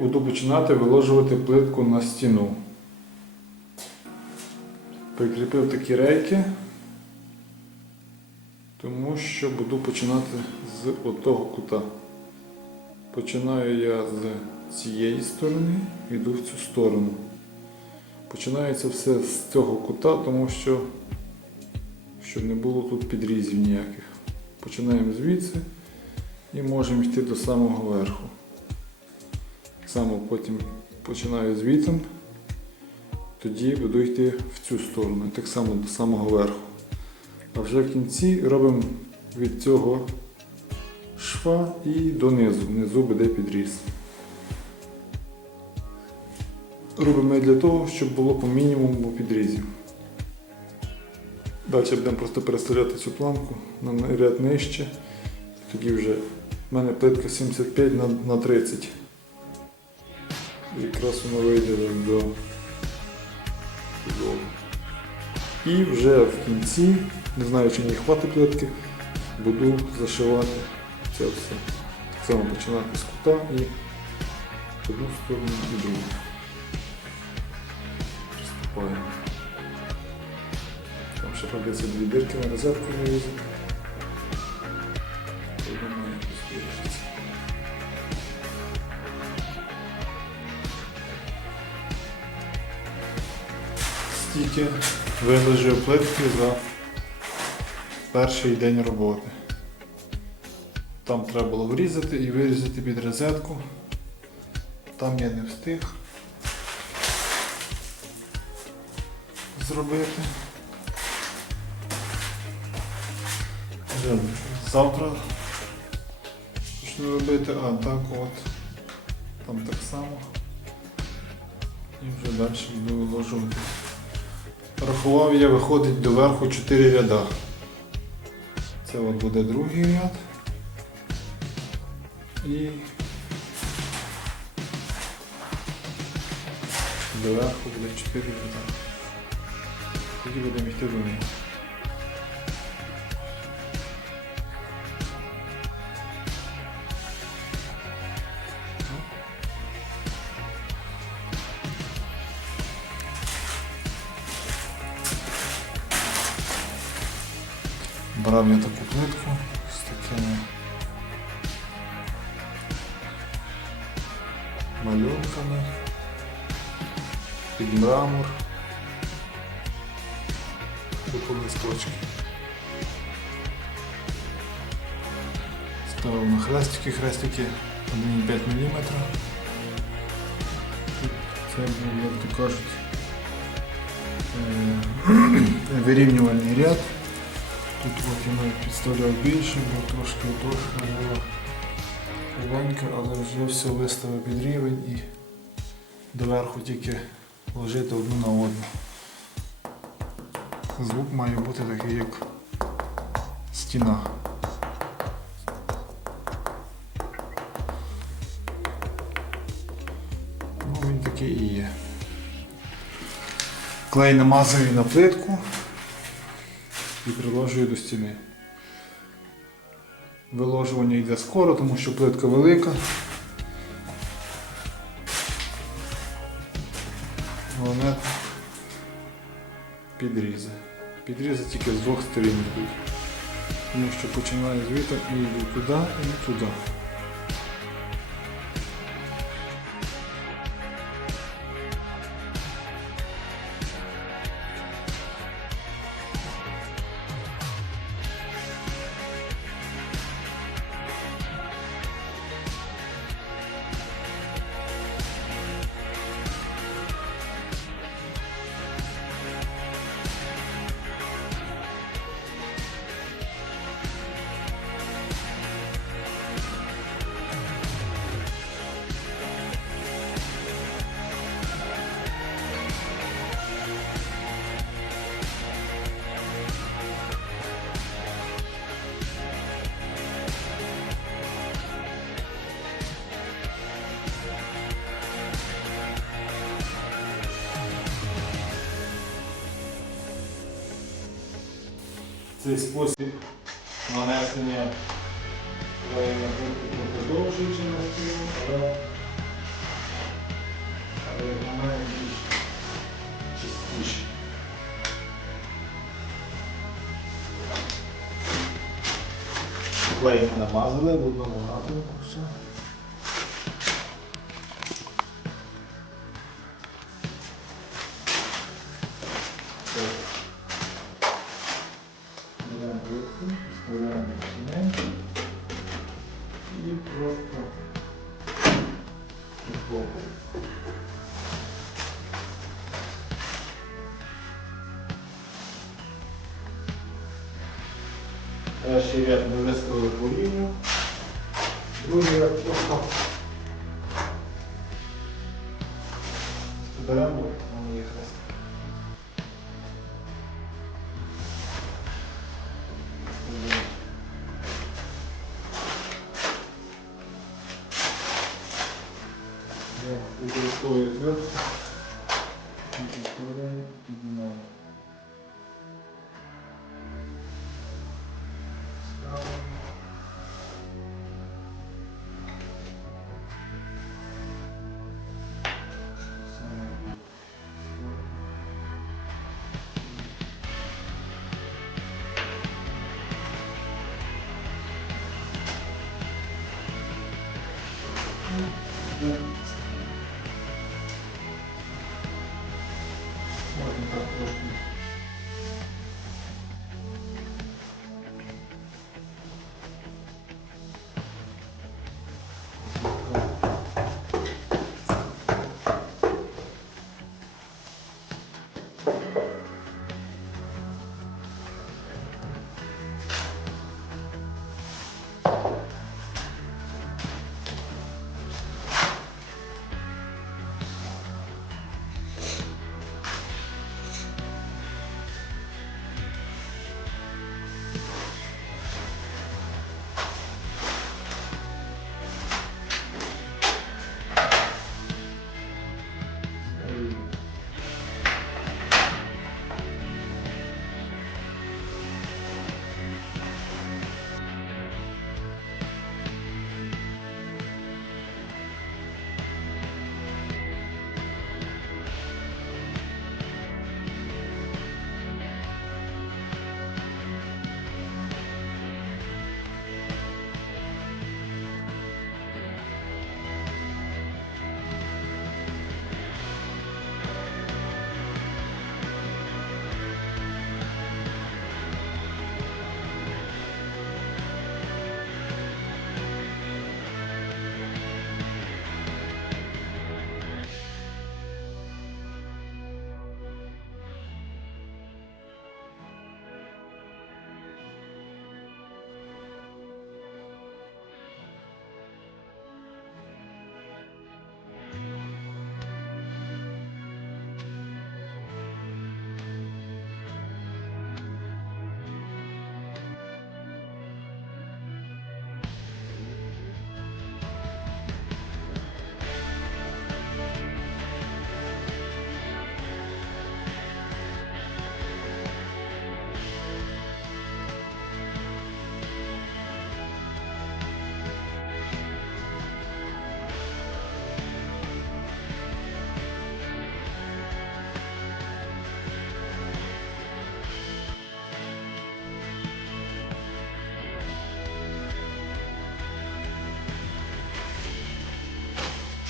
Буду починати виложувати плитку на стіну. Прикріпив такі рейки, тому що буду починати з отого кута. Починаю я з цієї сторони, йду в цю сторону. Починається все з цього кута, тому що щоб не було тут підрізів ніяких. Починаємо звідси і можемо йти до самого верху. Само потім починаю звітом, тоді буду йти в цю сторону, так само до самого верху. А вже в кінці робимо від цього шва і донизу. Внизу буде підріз. Робимо для того, щоб було по мінімуму підрізів. Далі будемо просто переставляти цю планку на ряд нижче. Тоді вже в мене плитка 75 на, на 30. Якраз воно вийде до підлоги. І вже в кінці, не знаю, чи мені хватить плитки, буду зашивати це все. Так само починати з кута і одну сторону і другу. Приступаємо. Там ще робляться дві дирки на розетку не Стільки виложив плитки за перший день роботи. Там треба було врізати і вирізати під розетку. Там я не встиг зробити. Завтра почну робити, а так от. Там так само. І вже далі буду виложувати. Рахував я, виходить до верху 4 ряда. Це от буде другий ряд. І до верху буде 4 ряда. Тоді будемо йти до них. Я таку плитку з такими малюнками під мрамор. Таку листочки. Ставив на хрестики, хрестики 1,5 мм. Це був, як то кажуть, е, вирівнювальний ряд. Тут от я навіть підставляв більше, бо трошки трошки було кривенько, але вже все виставив під рівень і доверху тільки ложити одну на одну. Звук має бути такий, як стіна. Ну, він такий і є. Клей намазую на плитку і приложую до стіни. Виложування йде скоро, тому що плитка велика. Головне підрізи. Підрізи тільки з двох сторін йдуть. Тому що починаю звідти і йду туди і туди. Цей спосіб нанесення воєнного пункту продовжуючи на стіну, але, але як на мене більш чистіше. Клеєм намазали будемо одному все. esperando.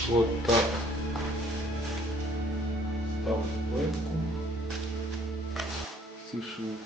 Вот так. Став плитку. Сушив.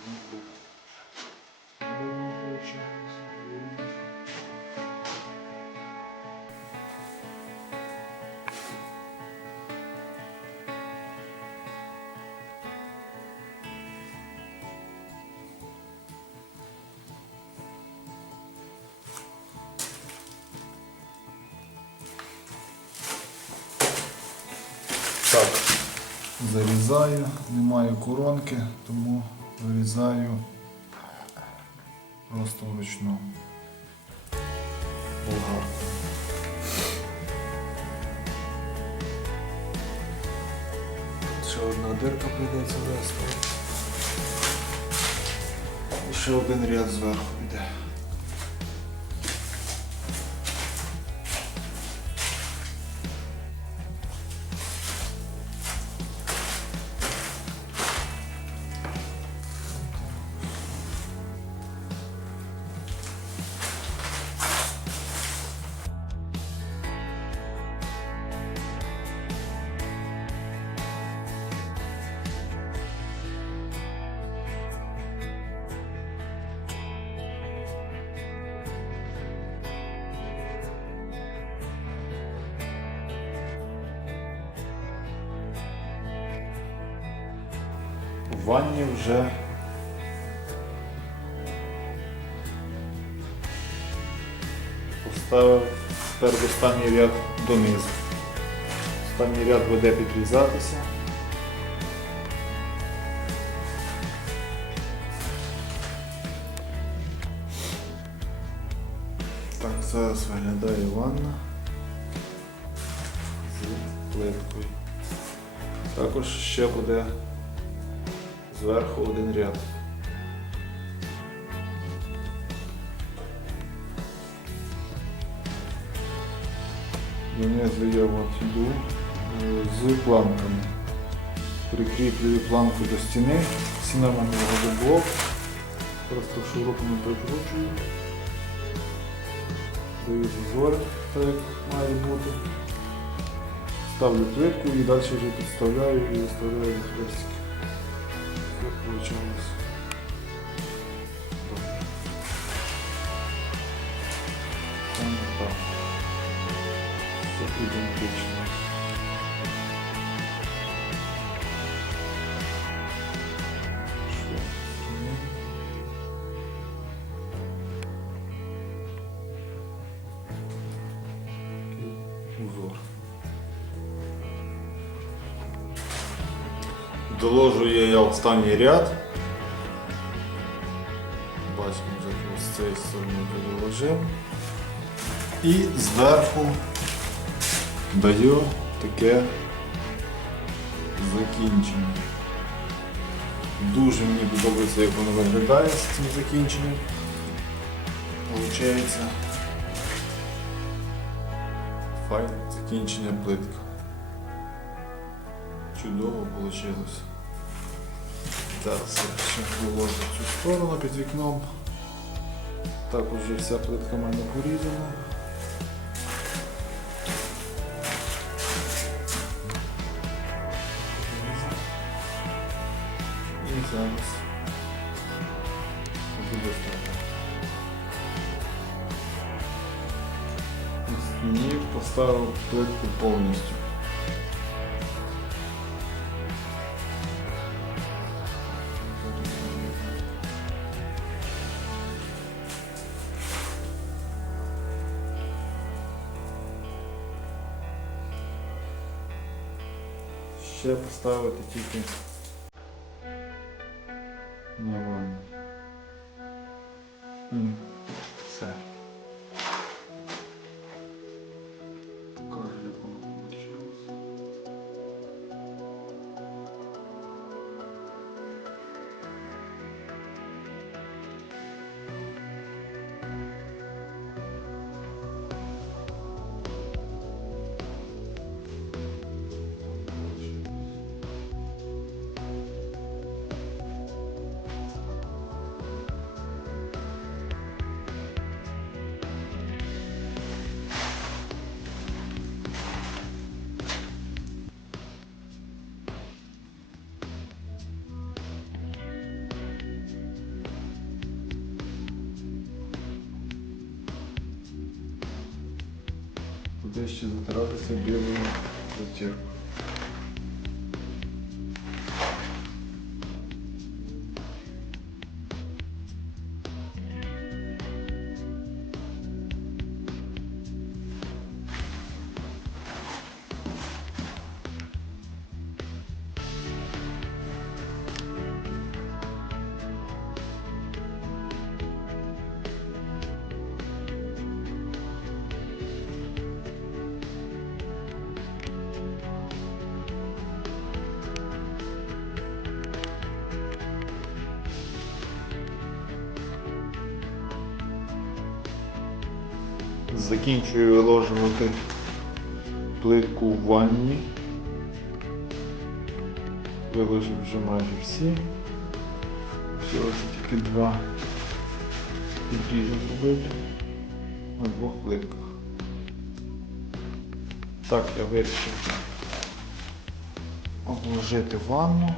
Зарізаю, немає коронки, тому вирізаю просто вручну. Болгарку. Ще одна дирка прийдеться вести. І ще один ряд зверху в ванні вже поставив тепер останній ряд донизу. Останній ряд буде підрізатися. Так, зараз виглядає ванна з плиткою. Також ще буде зверху один ряд. Донизу я от йду з планками. Прикріплюю планку до стіни, стіна в мене блок. Просто шурупами прикручую. Даю зазори, так як має бути. Ставлю плитку і далі вже підставляю і виставляю. Все вийшло. Там, там. Все ідентично. Доложую я останній ряд. Бачимо, вже ось цієї сторони доложив. І зверху даю таке закінчення. Дуже мені подобається, як воно виглядає з цим закінченням. Получається файне закінчення плитка. Чудово вийшло. Зараз я ще виложу цю сторону під вікном. Так уже вся плитка в мене порізана. І зараз буде ставити. На стіні поставив плитку повністю. Ще поставити тільки Буде ще затиратися білою затіркою. Закінчую виложувати плитку в ванні. Виложив вже майже всі. Всього тільки два підрізів зробити на двох плитках. Так, я вирішив обложити ванну.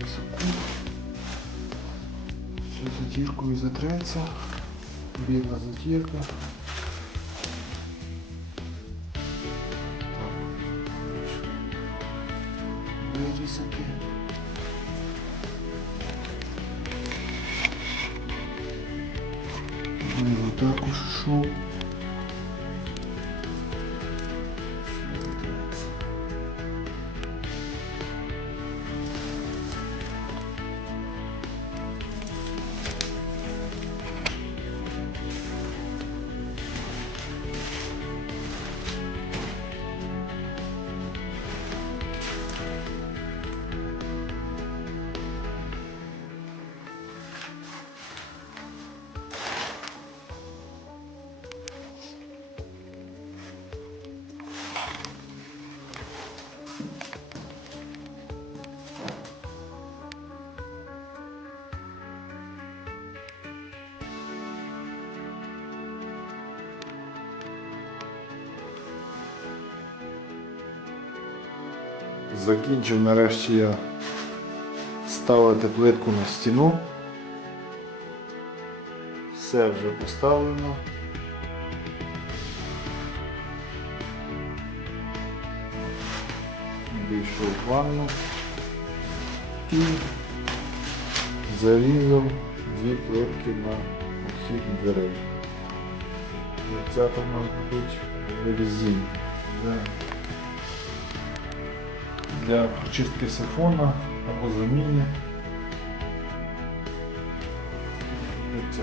Кут. Все затіркою затреться. Бідна затірка. Закінчив нарешті я ставити плитку на стіну. Все вже поставлено. Вийшов в ванну і зарізав дві плитки на всіх дверей. Ця там має бути вирізінь. Для прочистки сифона або заміни. Це.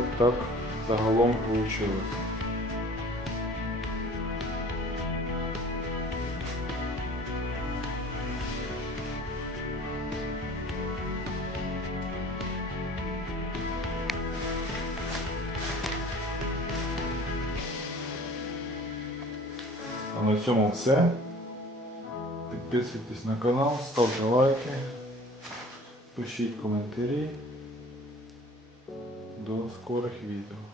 Ось так загалом вийшло. На цьому все. Підписуйтесь на канал, ставте лайки, пишіть коментарі. До скорих відео.